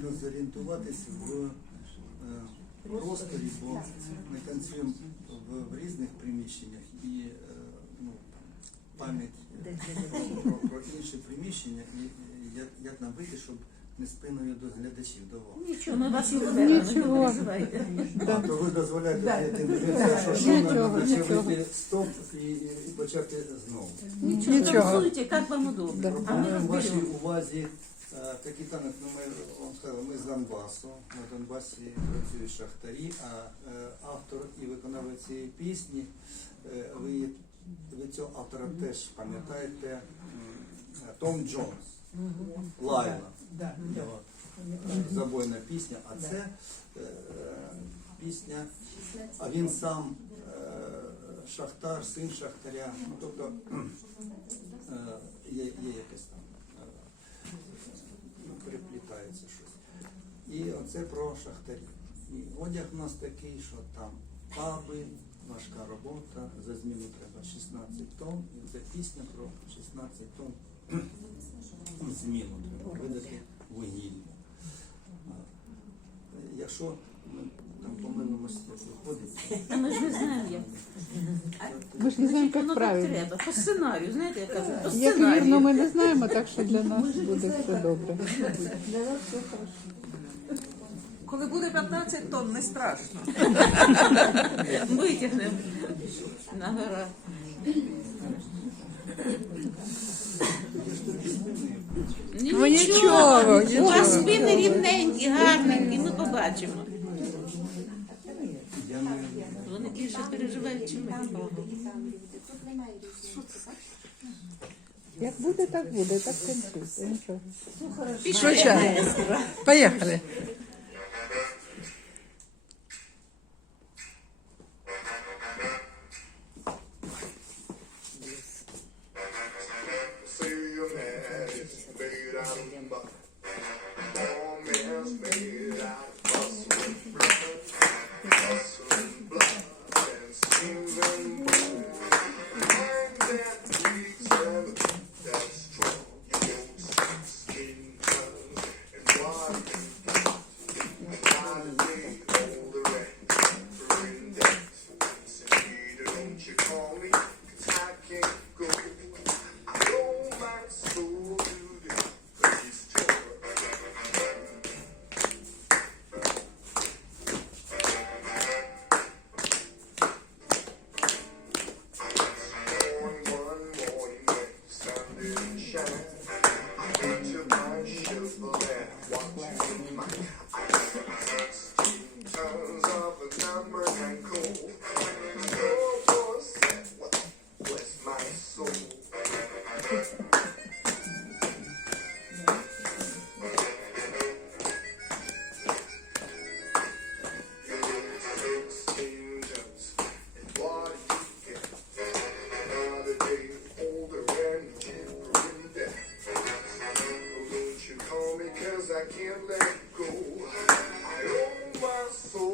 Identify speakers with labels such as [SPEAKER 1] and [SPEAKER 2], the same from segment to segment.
[SPEAKER 1] плюс зорієнтуватись в е, просторі, бо ми танцюємо в, різних приміщеннях і е, ну, пам'ять е, про, про інші приміщення і як, як нам вийти, щоб не спиною до глядачів до вас.
[SPEAKER 2] Нічого, ми вас і не
[SPEAKER 1] то ви дозволяєте
[SPEAKER 3] Да.
[SPEAKER 1] діяти що що
[SPEAKER 3] Нічого, нічого.
[SPEAKER 1] вийти стоп і, і почати знову.
[SPEAKER 2] Нічого,
[SPEAKER 3] Нічого.
[SPEAKER 2] як вам удобно. А ми
[SPEAKER 1] Пропонуємо вашій увазі е, ну ми вам сказали, ми з Донбасу. На Донбасі працюють шахтарі, а е, автор і виконавець цієї пісні, е, ви, ви цього автора теж пам'ятаєте, Том Джонс, Лайла. Забойна пісня, а це е, пісня, а він сам е, шахтар, син шахтаря. Ну, тобто е, є, є якесь там переплітається щось. І оце про шахтарів. І одяг у нас такий, що там паби, важка робота, за зміну треба 16 тонн, і це пісня про 16 тонн зміну треба видати вугілля. Якщо там помилимося, як виходить,
[SPEAKER 2] Та ми ж не знаємо, як.
[SPEAKER 3] Ми ж не знаємо,
[SPEAKER 2] Воно
[SPEAKER 3] як
[SPEAKER 2] так
[SPEAKER 3] правильно.
[SPEAKER 2] треба. По сценарію, знаєте, я кажу, по
[SPEAKER 3] Як вірно,
[SPEAKER 2] сценарію.
[SPEAKER 3] ми не знаємо, так що для нас буде все добре. Для нас все хорошо.
[SPEAKER 4] Коли буде 15 тонн, не страшно.
[SPEAKER 2] Витягнемо на гора.
[SPEAKER 3] Ну, нічого,
[SPEAKER 2] У вас спини рівненькі, гарненькі, ми побачимо.
[SPEAKER 1] я не
[SPEAKER 2] Вони більше переживають, чим ми.
[SPEAKER 3] Як буде, так буде, так танцюйте. Нічого.
[SPEAKER 2] Пішли.
[SPEAKER 3] Поїхали.
[SPEAKER 5] Say your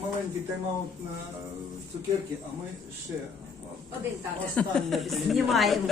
[SPEAKER 1] маленький тайм-аут на цукерки, а ми ще
[SPEAKER 6] Один так.
[SPEAKER 1] останнє
[SPEAKER 2] Знімаємо.